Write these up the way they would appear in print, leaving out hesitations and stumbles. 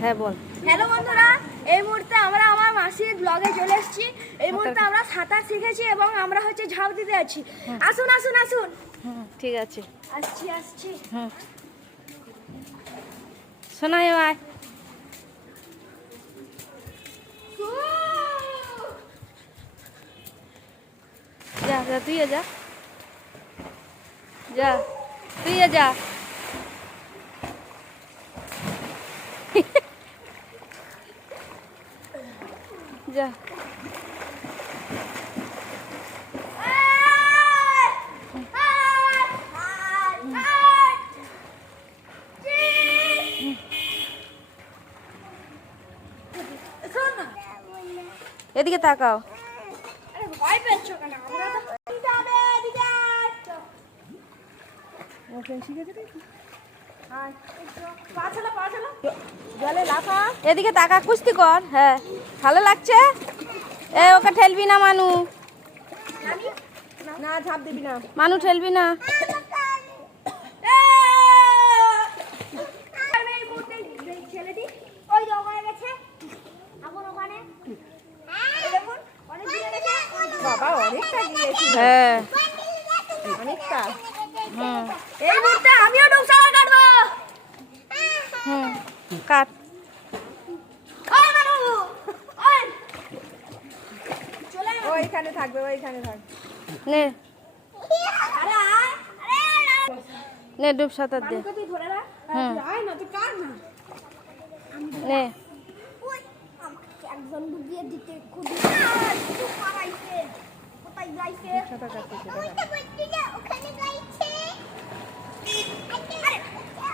হ্যাঁ বল। হ্যালো বন্ধুরা, এই মুহূর্তে আমরা আমার মাসির ব্লগে চলে এসেছি। এই মুহূর্তে আমরা সাঁতার শিখেছি এবং আমরা হচ্ছে ঝাঁপ দিতে আছি। আসুন আসুন আসুন। ঠিক আছে, আসছি আসছি। শোনাই ভাই। যা যা তুইও যা, যা তুইও যা। যা এদিকে তাকাও। এদিকে তাকা, কুস্তি কর। হ্যাঁ ভালো লাগছে। ওকে ঠেলবি না মানু, না ঝাঁপ দিবি না। মানু ঠেলবি না। ছেলেটি ওই ওখানে গেছে, এখন ওখানে দেখুন অনেক দূরে গেছে। বাবা অনেকটা গিয়েছি। হ্যাঁ অনেকটা। হুম এই মুহূর্তে আমিও ডুবসাল কাটবো। হুম কাট। ওই মানু ওই চলে ওইখানে থাকবে, ওইখানে থাকবে। নে আরে আয় আরে নে ডুব সাঁতার দে। মানুকে তুই ধরে রাখ। হুম আয় না তুই কাট না। নে ওই আমাকে একজন ডুবিয়ে দিতে খুবই খুব পারাইছে। কোথায় যাইছে? সাঁতার কাটতে সেটা ওই তো বলছিলা ওখানে যাইছে।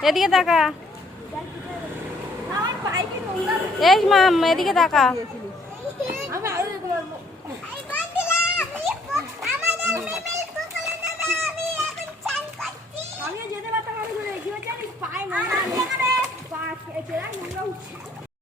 এদিকে তাকা। আমার বাইকে নোংরা। এই মাম এদিকে তাকা। দিয়েছিলিস। আমি আরো দেখতে পারবো।